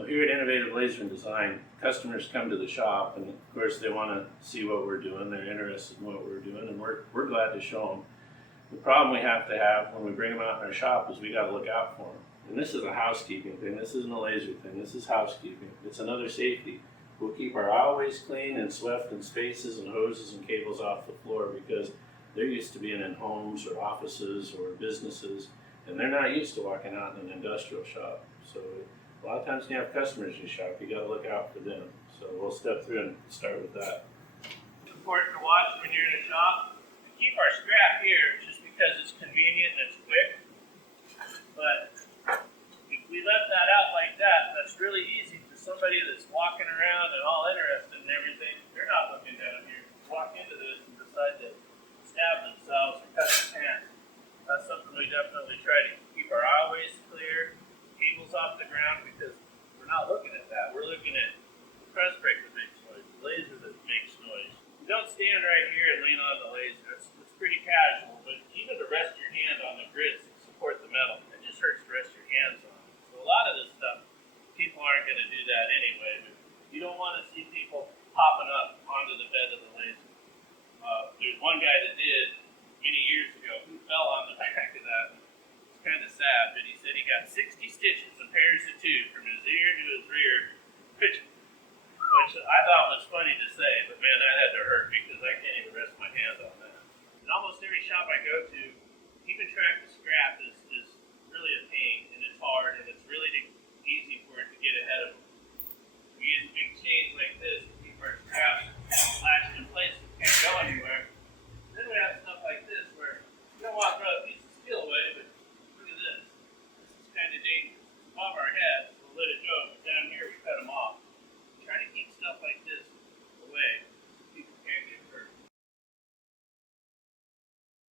Well, here at Innovative Laser and Design, customers come to the shop, and of course they want to see what we're doing. They're interested in what we're doing, and we're glad to show them. The problem we have to have when we bring them out in our shop is we got to look out for them. And this is a housekeeping thing. This isn't a laser thing. This is housekeeping. It's another safety. We'll keep our aisleways clean and swept, and spaces and hoses and cables off the floor, because they're used to being in homes or offices or businesses, and they're not used to walking out in an industrial shop. So a lot of times when you have customers in your shop, you got to look out for them. So we'll step through and start with that. It's important to watch when you're in a shop. We keep our scrap here just because it's convenient and it's quick. But if we left that out like that, that's really easy for somebody that's walking around and all interested in everything. They're not looking down here. Walk into this and decide to stab themselves or cut their hands. That's something we definitely try to keep our aisleways clear, cables off the ground, because we're not looking at that. We're looking at the press brake that makes noise, the laser that makes noise. You don't stand right here and lean on the laser. It's pretty casual, but even to rest your hand on the grids that support the metal, it just hurts to rest your hands on it. So a lot of this stuff, people aren't going to do that anyway, but you don't want to see people popping up onto the bed of the laser. There's one guy that did many years ago who fell on the back of that. It's kind of sad, but he said he got 60 stitches and pairs of two from his ear to his rear, which I thought was funny to say, but man, that had to hurt, because I can't even rest my hand on that. In almost every shop I go to, keeping track of scrap is really a pain, and it's hard, and it's really easy for it to get ahead of them. We use big chains like this to keep our scrap